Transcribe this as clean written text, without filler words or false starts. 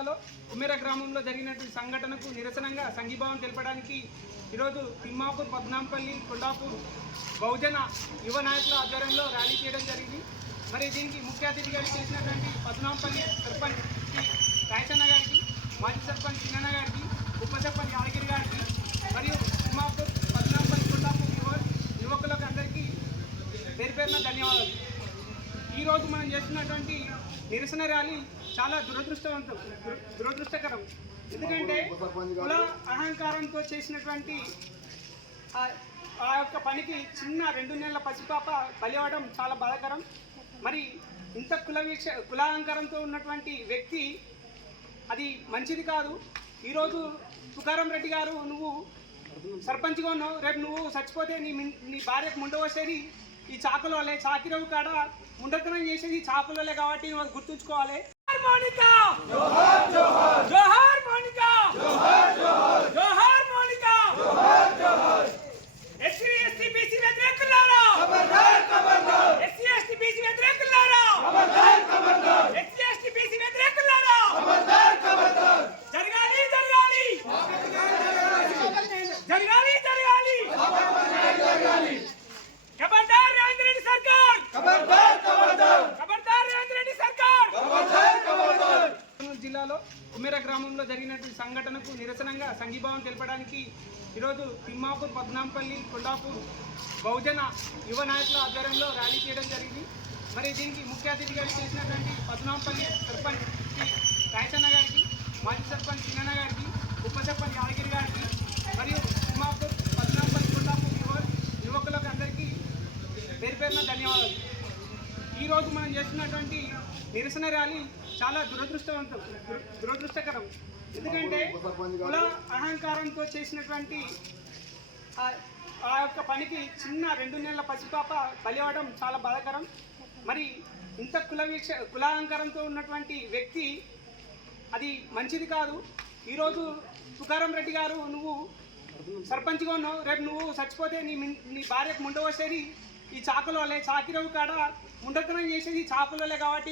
జిల్లాలో కుమెర గ్రామంలో జరిగినటువంటి సంఘటనకు నిరసనంగా సంఘీభావం తెలపడానికి ఈరోజు తిమ్మాపూర్, పద్నాంపల్లి, కొండాపూర్ బహుజన యువ నాయకుల ఆధ్వర్యంలో ర్యాలీ చేయడం జరిగింది. మరి దీనికి ముఖ్య అతిథిగా చేసినటువంటి పద్నాంపల్లి సర్పంచ్ రాయచన్న గారికి, మాజీ సర్పంచ్ చిన్న గారికి, ఉప సర్పంచ్ యాదగిరి గారికి మరియు తిమ్మాపూర్, పద్నాంపల్లి, కొండాపూర్ యువకులకు అందరికీ పేరు పేరున ధన్యవాదాలు. ఈరోజు మనం చేస్తున్నటువంటి నిరసన ర్యాలీ చాలా దురదృష్టకరం. ఎందుకంటే కుల అహంకారంతో చేసినటువంటి ఆ యొక్క పనికి చిన్న 2 నెలల పసిపాప బలి అవ్వడం చాలా బాధాకరం. మరి ఇంత కులాహంకారంతో ఉన్నటువంటి వ్యక్తి అది మంచిది కాదు. ఈరోజు తుకారం రెడ్డి గారు, నువ్వు సర్పంచ్గా ఉన్నావు, రేపు నువ్వు చచ్చిపోతే నీ భార్యకు ముండవసేది ఈ చాకుల వల్లే, చాకిరవు కాడ ముండకనం చేసేది ఈ చాకుల వల్లే కాబట్టి నువ్వు గుర్తుంచుకోవాలి. జిల్లాలో కుమెర గ్రామంలో జరిగినటువంటి సంఘటనకు నిరసనంగా సంఘీభావం తెలపడానికి ఈరోజు తిమ్మాపూర్, పద్నాంపల్లి, కొండాపూర్ బహుజన యువ నాయకుల ఆధ్వర్యంలో ర్యాలీ చేయడం జరిగింది. మరి దీనికి ముఖ్య అతిథిగా చేసినటువంటి పద్నాంపల్లి సర్పంచ్ రాయచన్న గారికి, మాజీ సర్పంచ్ చిన్న గారికి, ఉప సర్పంచ్ యాదగిరి గారికి మరియు తిమ్మాపూర్, పద్నాంపల్లి, కొండాపూర్ యువకులకు అందరికీ పేరు పేరున ధన్యవాదాలు. ఈరోజు మనం చేస్తున్నటువంటి నిరసన ర్యాలీ చాలా దురదృష్టకరం. ఎందుకంటే కుల అహంకారంతో చేసినటువంటి ఆ యొక్క పనికి చిన్న 2 నెలల పసిపాప బలి అవ్వడం చాలా బాధాకరం. మరి ఇంత కులాహంకారంతో ఉన్నటువంటి వ్యక్తి అది మంచిది కాదు. ఈరోజు తుకారం రెడ్డి గారు, నువ్వు సర్పంచ్గా ఉన్నావు, రేపు నువ్వు చచ్చిపోతే నీ భార్యకు ముండవసేది ఈ చాకుల వల్లే, చాకిరవు కాడ ముండకనం చేసేది ఈ చాకుల వల్లే కాబట్టి